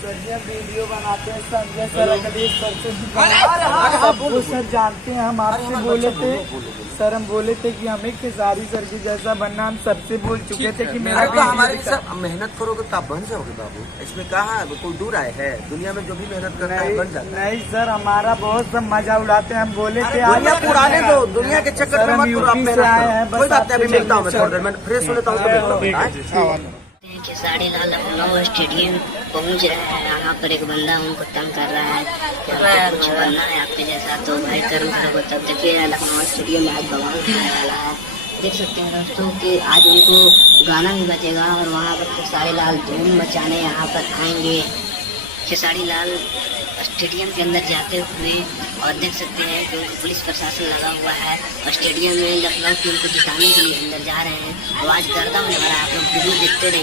Sir ये video बनाते हैं संजय सर अखिलेश सर से वो सर जानते हैं। हम आपसे बोले थे सर, हम बोले थे कि हमें खेसारी सर की जैसा बनना, हम सबसे बोल चुके थे कि मेरा तो हमारे सर मेहनत करोगे तो आप बन जाओगे बाबू, इसमें कहाँ कोई दूर आए है, दुनिया में जो भी मेहनत करता है बन जाता है। नहीं सर, हमारा बहुत सब मजा उड़ाते हैं। हम बोले थे दुनिया पुराने दो, दुनिया के चक्कर में मत करो, आप मेहनत करो। कोई बात नहीं, अभी मिलता हूँ मैं थोड़ी देर में, फ्रेश हो लेता हूँ तो मिलता हूँ। खेसारी लाल लखनऊ स्टेडियम पहुंच रहे हैं। यहाँ पर एक बंदा उनको तंग कर रहा है, कह रहा है कुछ बनना है आपके जैसा तो भाई कर्म करोगे तब। देखिए लखनऊ स्टेडियम में आज भगवान खेलने वाला है, देख सकते हैं दोस्तों कि आज उनको गाना भी बजेगा और वहाँ पर खेसारी लाल धूम मचाने यहाँ पर आएंगे। खेसारी लाल स्टेडियम के अंदर जाते हुए और देख सकते हैं कि उनको पुलिस प्रशासन लगा हुआ है और स्टेडियम में लखनऊ टीम को जिताने के लिए अंदर जा रहे हैं। आवाज गर्दा होने वाला है, आप लोग वीडियो देखते रहिए।